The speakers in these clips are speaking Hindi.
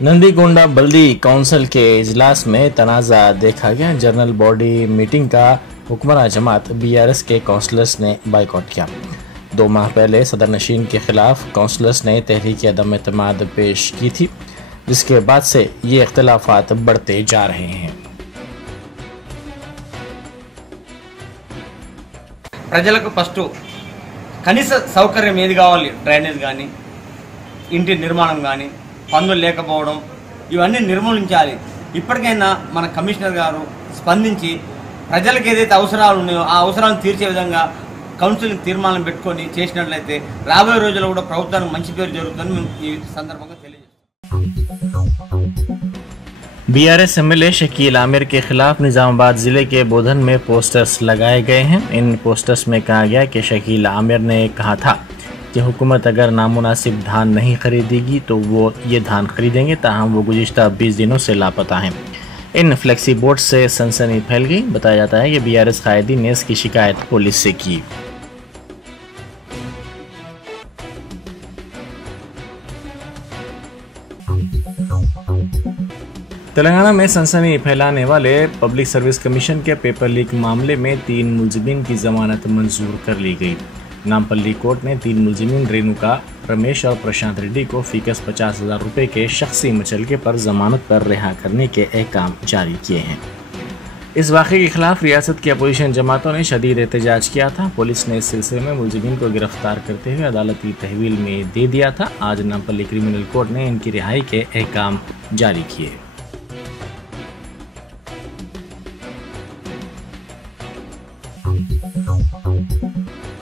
नंदीकोंडा बल्दी काउंसिल के इजलास में तनाज़ा देखा गया। जनरल बॉडी मीटिंग का हुक्मरान जमात बीआरएस के काउंसलर्स ने बाइकआउट किया। 2 माह पहले सदर नशीन के खिलाफ काउंसलर्स ने तहरीक अदम एतमाद पेश की थी, जिसके बाद से ये इख्तिलाफात बढ़ते जा रहे हैं। ప్రజలకు ఫస్ట్ కనీస సౌకర్యం ఏది కావాలి, డ్రైనేజ్ కానీ, ఇంటి నిర్మాణం కానీ, పన్నులు లేకపోవడం, ఇవన్నీ నిర్మూలించాలి. ఇప్పటికైనా మన కమిషనర్ గారు స్పందించి ప్రజలకు ఏదైతే అవసరాలు ఉన్నాయో ఆ అవసరాలను తీర్చే విధంగా కౌన్సిల్ తీర్మానం పెట్టుకొని చేసినట్లయితే రాబోయే రోజుల్లో కూడా ప్రభుత్వానికి మంచి పేరు జరుగుతుందని మేము ఈ సందర్భంగా తెలియజేస్తాం। बीआरएस एमएलए शकील आमिर के खिलाफ निजामाबाद जिले के बोधन में पोस्टर्स लगाए गए हैं। इन पोस्टर्स में कहा गया कि शकील आमिर ने कहा था कि हुकूमत अगर नामुनासिब धान नहीं खरीदेगी तो वो ये धान खरीदेंगे, ताहम वो गुज़िश्ता 20 दिनों से लापता हैं। इन फ्लेक्सी बोर्ड से सनसनी फैल गई। बताया जाता है कि बीआरएस कायदीन ने इसकी शिकायत पुलिस से की। तेलंगाना में सनसनी फैलाने वाले पब्लिक सर्विस कमीशन के पेपर लीक मामले में 3 मुलजिमीन की जमानत मंजूर कर ली गई। नामपल्ली कोर्ट ने 3 मुलजिमीन रेणुका, रमेश और प्रशांत रेड्डी को फीकस 50,000 रुपये के शख्सी मुचलके पर जमानत पर रिहा करने के अहकाम जारी किए हैं। इस वाक़े के खिलाफ रियासत की अपोजिशन जमातों ने शदीद एहतजाज किया था। पुलिस ने इस सिलसिले में मुलजिमीन को गिरफ्तार करते हुए अदालती तहवील में दे दिया था। आज नामपल्ली क्रिमिनल कोर्ट ने इनकी रिहाई के अहकाम जारी किए।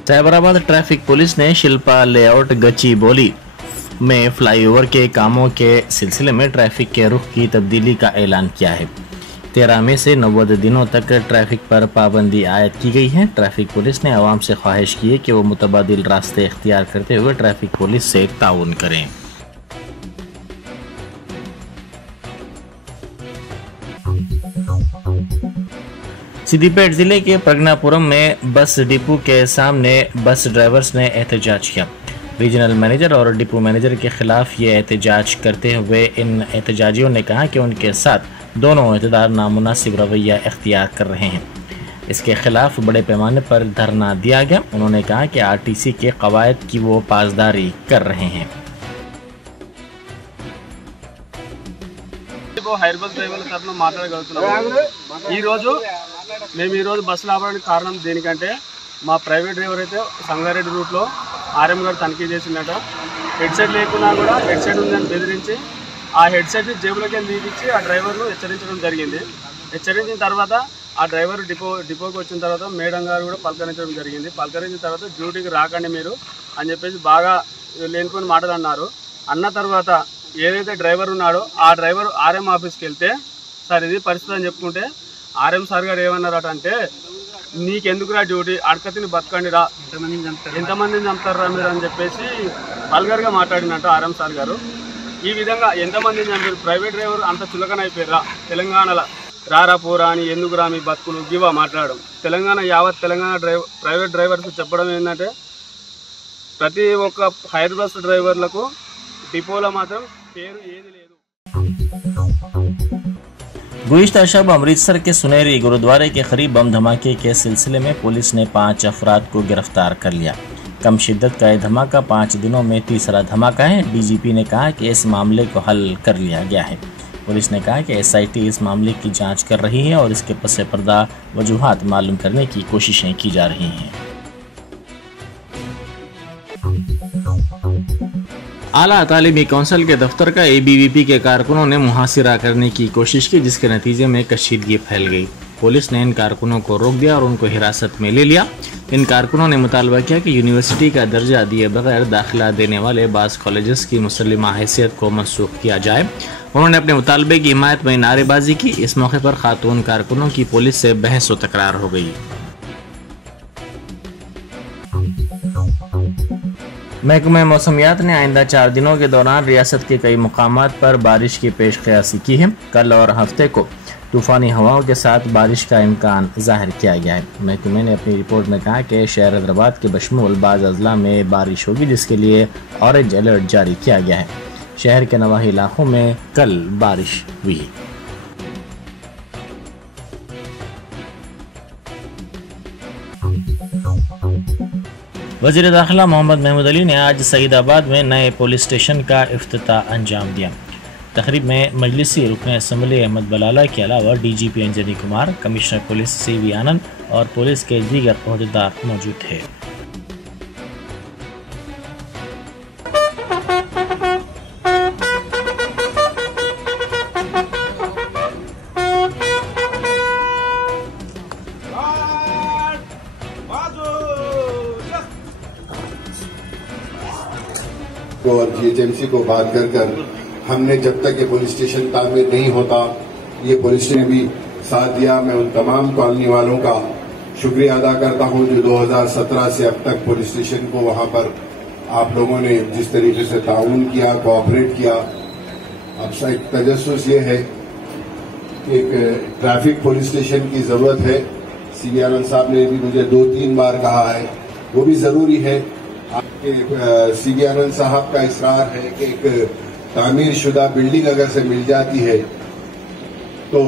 साइबराबाद ट्रैफिक पुलिस ने शिल्पा लेआउट गच्चीबोली में फ्लाईओवर के कामों के सिलसिले में ट्रैफिक के रुख की तब्दीली का ऐलान किया है। 13 मई से 90 दिनों तक ट्रैफिक पर पाबंदी आयद की गई है। ट्रैफिक पुलिस ने आवाम से ख्वाहिश की है कि वो मुतबादिल रास्ते इख्तियार करते हुए ट्रैफिक पुलिस से ताउन करें। सिद्दीपेट जिले के प्रज्ञापुरम में बस डिपो के सामने बस ड्राइवर्स ने एहतजाज किया। रीजनल मैनेजर और डिपो मैनेजर के खिलाफ ये एहतजाज करते हुए इन एहतजाजियों ने कहा कि उनके साथ दोनों अहदेदार नामुनासिब रवैया इख्तियार कर रहे हैं। इसके खिलाफ बड़े पैमाने पर धरना दिया गया। उन्होंने कहा कि आरटीसी के कवायद की वो पासदारी कर रहे हैं। హైర్బస్ డ్రైవర్ల తరఫున మాట్లాడగలుగుతున్నాము। మేము ఈరోజు బస్సులు ఆపడానికి కారణం దేనికంటే మా ప్రైవేట్ డ్రైవర్ అయితే సంగారెడ్డి రూట్లో ఆర్ఎం గారు తనిఖీ చేసిందట। హెడ్సెట్ లేకున్నా కూడా హెడ్సెట్ ఉందని బెదిరించి ఆ హెడ్సెట్ని జేబులోకి తీపిచ్చి ఆ డ్రైవర్ను హెచ్చరించడం జరిగింది। హెచ్చరించిన తర్వాత ఆ డ్రైవర్ డిపోకి వచ్చిన తర్వాత మేడం గారు కూడా పలకరించడం జరిగింది। పలకరించిన తర్వాత డ్యూటీకి రాకండి మీరు అని చెప్పేసి బాగా లేనిపోయిన మాటలు అన్నారు। అన్న తర్వాత ఏదైతే డ్రైవర్ ఉన్నాడో ఆ డ్రైవర్ ఆర్ఎం ఆఫీస్కి వెళ్తే సార్ ఇది పరిస్థితి అని చెప్పుకుంటే ఆర్ఎం సార్ గారు ఏమన్నారట అంటే నీకెందుకురా డ్యూటీ, అడకతిని బతకండి రా, ఎంతమందిని చంపుతారా మీరు అని చెప్పేసి వల్గర్గా మాట్లాడినట్టు ఆర్ఎం సార్ గారు। ఈ విధంగా ఎంతమందిని చంపారు, ప్రైవేట్ డ్రైవర్ అంత చులకన అయిపోయారా తెలంగాణలో, రారా పోరా అని ఎందుకురా మీ బతుకులు గివా మాట్లాడడం। తెలంగాణ యావత్ తెలంగాణ ప్రైవేట్ డ్రైవర్స్ చెప్పడం ఏంటంటే ప్రతి ఒక్క హైర్ బస్ డ్రైవర్లకు డిపోలో మాత్రం పేరు ఏది లేదు। गुज़िश्ता शब अमृतसर के सुनहरी गुरुद्वारे के करीब बम धमाके के सिलसिले में पुलिस ने 5 अफराद को गिरफ्तार कर लिया। कम शिद्दत का यह धमाका 5 दिनों में तीसरा धमाका है। डीजीपी ने कहा कि इस मामले को हल कर लिया गया है। पुलिस ने कहा कि एसआईटी इस मामले की जांच कर रही है और इसके पस पर्दा वजूहात मालूम करने की कोशिशें की जा रही हैं। आला तालीमी कौंसिल के दफ्तर का एबीवीपी के कारकुनों ने मुहासिरा करने की कोशिश की, जिसके नतीजे में कशीदगी फैल गई। पुलिस ने इन कारकुनों को रोक दिया और उनको हिरासत में ले लिया। इन कारकुनों ने मुतालबा किया कि यूनिवर्सिटी का दर्जा दिए बगैर दाखिला देने वाले बास कॉलेजेस की मुसल्लिमा हैसियत को मनसूख किया जाए। उन्होंने अपने मुतालबे की हिमायत में नारेबाजी की। इस मौके पर खातून कारकुनों की पुलिस से बहस व तकरार हो गई। महकमा मौसमियात ने आइंदा 4 दिनों के दौरान रियासत के कई मुकामात पर बारिश की पेश क़यासी की है। कल और हफ्ते को तूफ़ानी हवाओं के साथ बारिश का इम्कान जाहिर किया गया है। महकमे ने अपनी रिपोर्ट में कहा कि शहर हैदराबाद के बशमूल बाज़ अजला में बारिश होगी, जिसके लिए ऑरेंज अलर्ट जारी किया गया है। शहर के नवाही इलाकों में कल बारिश हुई। वज़ीर दाखिला मोहम्मद महमूद अली ने आज सईदाबाद में नए पुलिस स्टेशन का इफ्तिताह अंजाम दिया। तकरीब में मजलिसी रुकन असम्बली अहमद बलाला के अलावा DGP Anjani Kumar, commissioner police CV आनंद और पुलिस के दीगर ओहदेदार मौजूद थे। और GHMC को बात कर हमने जब तक ये पुलिस स्टेशन तामीर नहीं होता ये पुलिस स्टेशन भी साथ दिया। मैं उन तमाम कॉलोनी वालों का शुक्रिया अदा करता हूं जो 2017 से अब तक पुलिस स्टेशन को वहां पर आप लोगों ने जिस तरीके से ताउन किया, कोऑपरेट किया। अब एक तजस्सुस ये है कि एक ट्रैफिक पुलिस स्टेशन की जरूरत है। CV आनंद साहब ने भी मुझे 2-3 बार कहा है, वो भी जरूरी है। आपके CV आनंद साहब का इसरार है कि एक तामीर शुदा बिल्डिंग अगर से मिल जाती है तो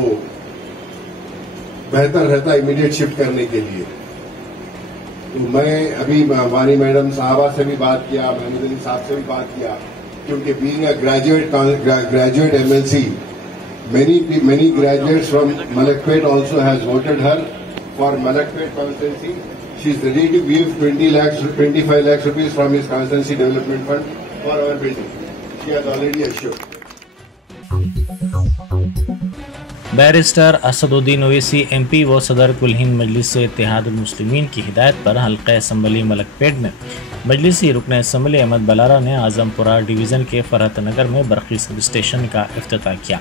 बेहतर रहता इमीडिएट शिफ्ट करने के लिए। तो मैं अभी वानी मैडम साहबा से भी बात किया, महमूद अली साहब से भी बात किया, क्योंकि being a graduate MLC, many graduates from Malakpet also has voted her for Malakpet constituency. She is ready to give 25 lakhs rupees from his constituency development fund for our building. She has already assured. Barrister Asaduddin Owaisi MP व सदर कुल हिंद मजलिस इत्तेहादुल मुस्लिमीन की हिदायत पर हल्का असम्बली मलकपेट में मजलिसी रुकन असम्बली अहमद बलाला ने आजमपुरा डिवीज़न के फरहत नगर में बरकी सब स्टेशन का इफ्तिताह किया।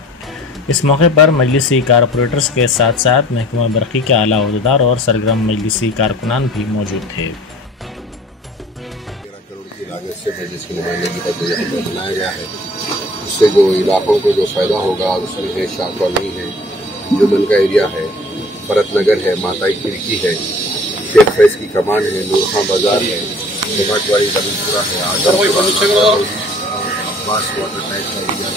इस मौके पर मजलिसी कारपोरेटर्स के साथ साथ महकमा बरकी के आला ओहदेदार और सरगर्म मजलिसी कारकुनान भी मौजूद थे। 13 करोड़ की लागत से मजलिस की नुमाइंदगी का प्रोजेक्ट बनाया गया है। इससे जो इलाकों को जो फायदा होगा उसमें है शाह कॉलोनी है, जुमन का एरिया है, फरत नगर है, माताई खिड़की है, शेख फैज की कमान है, नूरखां बाजार है, समाजवाड़ी रबीपुरा है, अब्बास वाटर टैंक का एरिया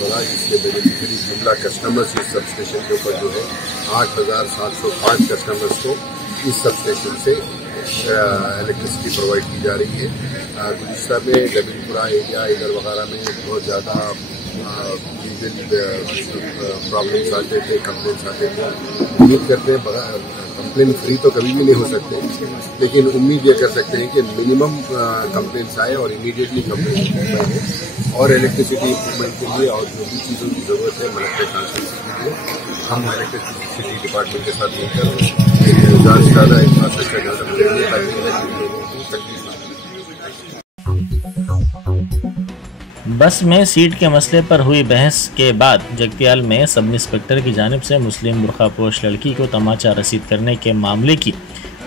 बना, जिसके बेनिफिशरी जुमला कस्टमर्स इस सब स्टेशन के ऊपर जो है 8,705 कस्टमर्स को इस सब स्टेशन से इलेक्ट्रिसिटी प्रोवाइड की जा रही है। गुज़िश्ता में रबीपुरा एरिया इधर वगैरह में बहुत ज़्यादा प्रॉब्लम्स आते थे, कंप्लेंट्स आते थे। उम्मीद करते हैं कंप्लेन फ्री तो कभी भी नहीं हो सकते, लेकिन उम्मीद ये कर सकते हैं कि मिनिमम कंप्लेंट्स आए और इमीडिएटली कंप्लेन हो और इलेक्ट्रिसिटी इम्प्रूवमेंट के लिए और जो भी चीज़ों की ज़रूरत है मलकपेट ट्रांसमिशन के लिए हम इलेक्ट्रिसिटी डिपार्टमेंट के साथ मिलकर ज़्यादा से ज़्यादा इंफ्रास्ट्रक्चर डेवलप करेंगे ताकि इलेक्ट्रिक लोगों को तकलीफ ना। बस में सीट के मसले पर हुई बहस के बाद जगतियाल में सब इंस्पेक्टर की जानिब से मुस्लिम बुरखापोश लड़की को तमाचा रसीद करने के मामले की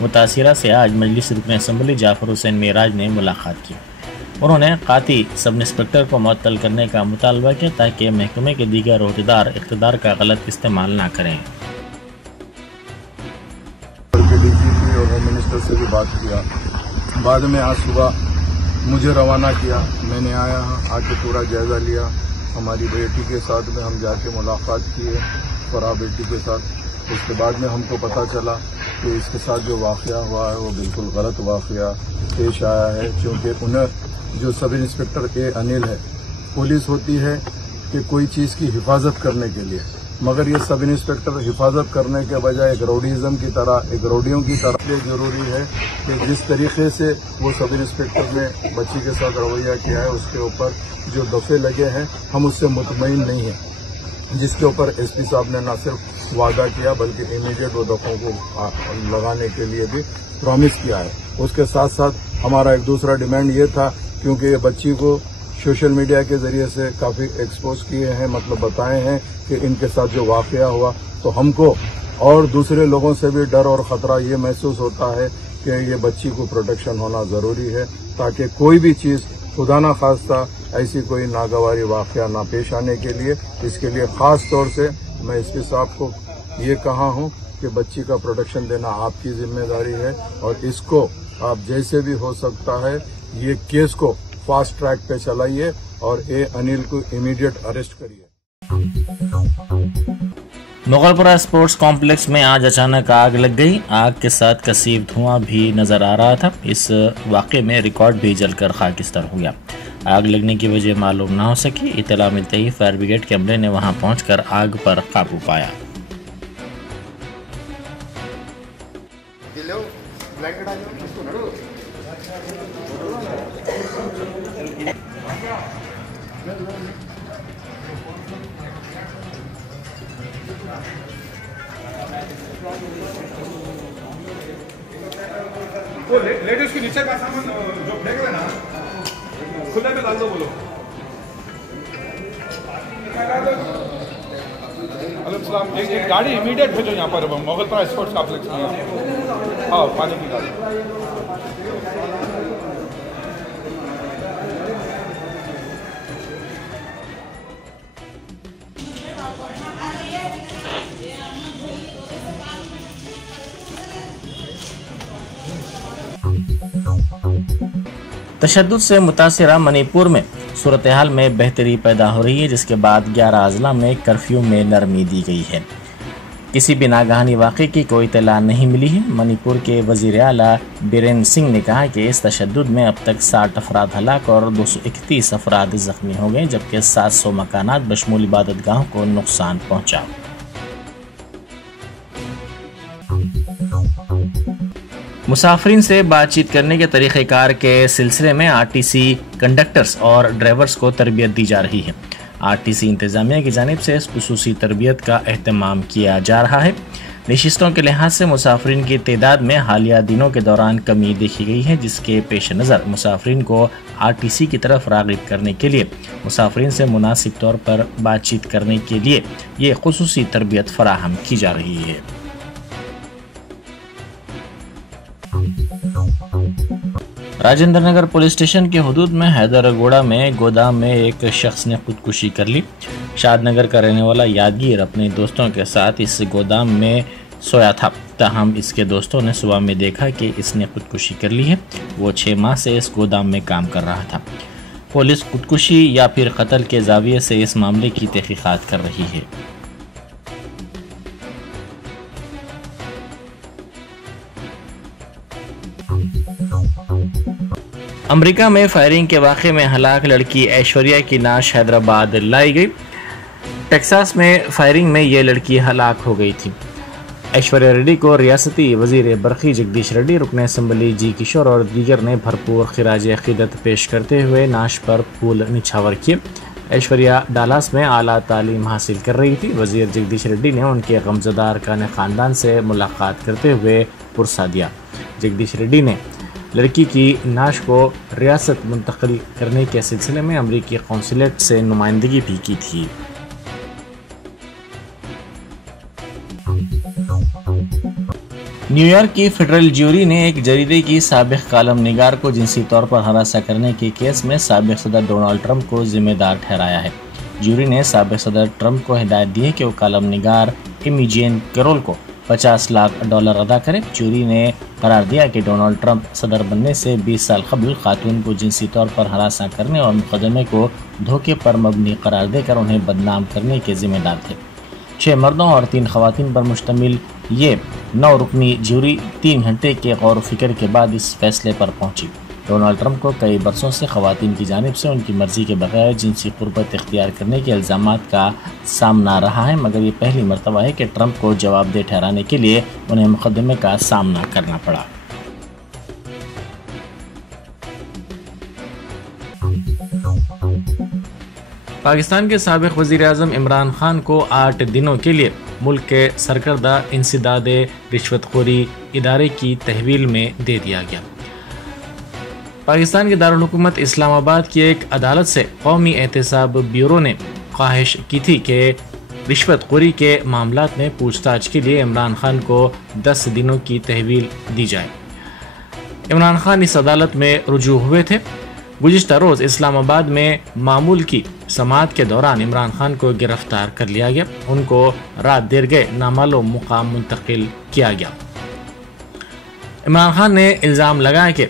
मुतासिरा से आज मजलिस रुकन असम्बली जाफर हुसैन मेराज ने मुलाकात की। उन्होंने काती सब इंस्पेक्टर को मुअत्तल करने का मुतालबा किया ताकि महकमे के दीगर ओहदेदार इक़्तिदार का गलत इस्तेमाल ना करें। DGP और होम मिनिस्टर से भी बात किया। बाद में आज सुबह मुझे रवाना किया, मैंने आके पूरा जायजा लिया। हमारी बेटी के साथ में हम जाके मुलाकात किए, फराह बेटी के साथ। उसके बाद में हमको पता चला कि इसके साथ जो वाक़या हुआ है वो बिल्कुल गलत वाक़या पेश आया है, क्योंकि उन्हें जो सब इंस्पेक्टर A अनिल है, पुलिस होती है कि कोई चीज़ की हिफाजत करने के लिए, मगर ये सब इंस्पेक्टर हिफाजत करने के बजाय एक रउडीज़म की तरह, एक रउडियों की तरह। ये जरूरी है कि जिस तरीके से वो सब इंस्पेक्टर ने बच्ची के साथ रवैया किया है उसके ऊपर जो दफ़े लगे हैं हम उससे मुतमईन नहीं हैं, जिसके ऊपर SP साहब ने न सिर्फ वादा किया बल्कि इमीडिएट वो दफ़ों को लगाने के लिए भी प्रॉमिस किया है। उसके साथ साथ हमारा एक दूसरा डिमांड ये था, क्योंकि ये बच्ची को सोशल मीडिया के जरिए से काफ़ी एक्सपोज किए हैं, मतलब बताए हैं कि इनके साथ जो वाक़या हुआ, तो हमको और दूसरे लोगों से भी डर और ख़तरा ये महसूस होता है कि ये बच्ची को प्रोटेक्शन होना ज़रूरी है, ताकि कोई भी चीज़ खुदा ना खास्ता ऐसी कोई नागवारी वाक़या ना पेश आने के लिए। इसके लिए ख़ास तौर से मैं SP साहब को ये कहा हूँ कि बच्ची का प्रोटेक्शन देना आपकी जिम्मेदारी है और इसको आप जैसे भी हो सकता है ये केस को फास्ट ट्रैक पे चलाइए और ए अनिल को इमीडिएट अरेस्ट करिए। मुगलपुरा स्पोर्ट्स कॉम्प्लेक्स में आज अचानक आग लग गई। आग के साथ कसीब धुआं भी नजर आ रहा था। इस वाक़े में रिकॉर्ड भी जलकर खाकिस्तान हो गया। आग लगने की वजह मालूम ना हो सकी। इत्तला मिलते ही फायर ब्रिगेड के अमले ने वहां पहुंचकर आग पर काबू पाया। वो लेडीज के नीचे का सामान जो फेंक रहे ना खुले में डाल दो। बोलो अलैकुम। एक गाड़ी इमीडिएट भेजो यहाँ पर मुगलपुरा स्पोर्ट्स कॉम्प्लेक्स में। हाँ, पानी की गाड़ी। तशद्दुद से मुतासिरा मणिपुर में सूरत हाल में बेहतरी पैदा हो रही है, जिसके बाद 11 अजला में कर्फ्यू में नरमी दी गई है। किसी भी नागहानी वाक़े की कोई इत्तला नहीं मिली है। मणिपुर के वज़ीर आला बीरेन सिंह ने कहा कि इस तशद्दुद में अब तक 60 अफराद हलाक और 231 अफराद ज़ख्मी हो गए, जबकि 700 मकानात बशमूल इबादतगाहों को नुकसान पहुँचा। मुसाफिरीन से बातचीत करने के तरीक़ेकार के सिलसिले में आरटीसी कंडक्टर्स और ड्राइवर्स को तरबियत दी जा रही है। आरटीसी इंतज़ामिया की जानिब से इस खुसूसी तरबियत का अहतमाम किया जा रहा है। नशिस्तों के लिहाज से मुसाफिरीन की तादाद में हालिया दिनों के दौरान कमी देखी गई है, जिसके पेश नज़र मुसाफिरीन को आरटीसी की तरफ राग़िब करने के लिए मुसाफिरीन से मुनासिब तौर पर बातचीत करने के लिए ये खुसूसी तरबियत फराहम की जा रही है। राजेंद्र नगर पुलिस स्टेशन के हुदूद में हैदरगोड़ा में गोदाम में एक शख्स ने खुदकुशी कर ली। शादनगर का रहने वाला यादगीर अपने दोस्तों के साथ इस गोदाम में सोया था, ताहम इसके दोस्तों ने सुबह में देखा कि इसने खुदकुशी कर ली है। वो 6 माह से इस गोदाम में काम कर रहा था। पुलिस खुदकुशी या फिर कत्ल के जाविये से इस मामले की तहकीकात कर रही है। अमेरिका में फायरिंग के वाक़े में हलाक लड़की ऐश्वर्या की नाश हैदराबाद लाई गई। टेक्सास में फायरिंग में ये लड़की हलाक हो गई थी। ऐश्वर्या रेड्डी को रियासती वजीर बरक़ी जगदीश रेड्डी, रुकन असम्बली जी किशोर और दीगर ने भरपूर खिराज अक़ीदत पेश करते हुए नाश पर फूल निछावर किए। ऐश्वर्या डालास में आला तालीम हासिल कर रही थी। वजीर जगदीश रेड्डी ने उनके गमज़दा अरकान ख़ानदान से मुलाकात करते हुए पुरसा दिया। जगदीश रेड्डी ने लड़की की नाश को रियासत मुंतकिल करने के सिलसिले में अमरीकी कौंसलेट से नुमाइंदगी भी की थी। न्यूयॉर्क की फेडरल ज्यूरी ने एक जरीदे की साबिक़ कालम निगार को जिनसी तौर पर हरासा करने के केस में साबिक़ सदर डोनाल्ड ट्रंप को जिम्मेदार ठहराया है। ज्यूरी ने साबिक़ सदर ट्रंप को हिदायत दी है कि वो कालम निगार एमी जेन कैरोल को $50 लाख अदा करे। ज्यूरी ने करार दिया कि डोनाल्ड ट्रंप सदर बनने से 20 साल कबल खातून को जिनसी तौर पर हरासा करने और मुकदमे को धोखे पर मबनी करार देकर उन्हें बदनाम करने के जिम्मेदार थे। 6 मर्दों और 3 खवातीन पर मुश्तमिल ये 9 रुकनी ज्यूरी 3 घंटे के गौर फिक्र के बाद इस फैसले पर पहुंची। डोनाल्ड ट्रंप को कई बरसों से खवातीन की जानिब से उनकी मर्जी के बगैर जिनसी कुर्बत इख्तियार करने के इल्ज़ामात का सामना रहा है, मगर ये पहली मरतबा है कि ट्रंप को जवाबदेह ठहराने के लिए उन्हें मुकदमे का सामना करना पड़ा। पाकिस्तान के साबिक़ वज़ीर आज़म इमरान खान को 8 दिनों के लिए मुल्क के सरकर्दा इंसदाद रिश्वतखोरी इदारे की तहवील में दे दिया गया। पाकिस्तान के दारुल हुकूमत इस्लामाबाद की एक अदालत से कौमी एहतसाब ब्यूरो ने ख्वाहिश की थी कि रिश्वतखोरी के मामलात में पूछताछ के लिए इमरान खान को 10 दिनों की तहवील दी जाए। इमरान खान इस अदालत में रुजू हुए थे। गुज़िश्ता रोज़ इस्लामाबाद में मामूल की समाअत के दौरान इमरान खान को गिरफ्तार कर लिया गया। उनको रात देर गए नामालूम मुकाम मुंतकिल किया गया। इमरान खान ने इल्ज़ाम लगाया कि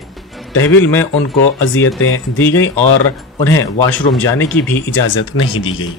तहवील में उनको अजियतें दी गई और उन्हें वॉशरूम जाने की भी इजाजत नहीं दी गई।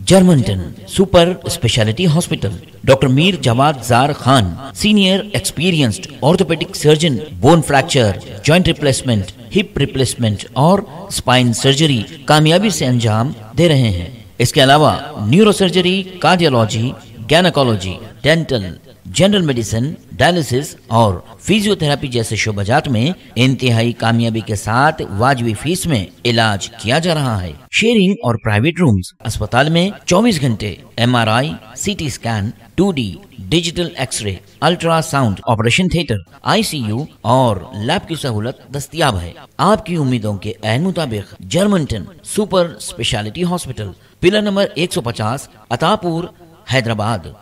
Germanton super speciality hospital, doctor Mir Jawad Jar Khan, senior experienced orthopaedic surgeon, bone fracture, joint replacement, hip replacement और स्पाइन सर्जरी कामयाबी से अंजाम दे रहे हैं। इसके अलावा neuro surgery, cardiology, gynaecology, dental, general medicine, dialysis और फिजियोथेरेपी जैसे शोबाजात में इंतहाई कामयाबी के साथ वाजबी फीस में इलाज किया जा रहा है। शेयरिंग और प्राइवेट रूम्स, अस्पताल में 24 घंटे MRI, CT scan, 2D digital x-ray, ultrasound, operation theatre, ICU और लैब की सहूलत दस्तयाब है। आपकी उम्मीदों के ऐन मुताबिक Germanton super speciality hospital, pillar number 150, Attapur, Hyderabad.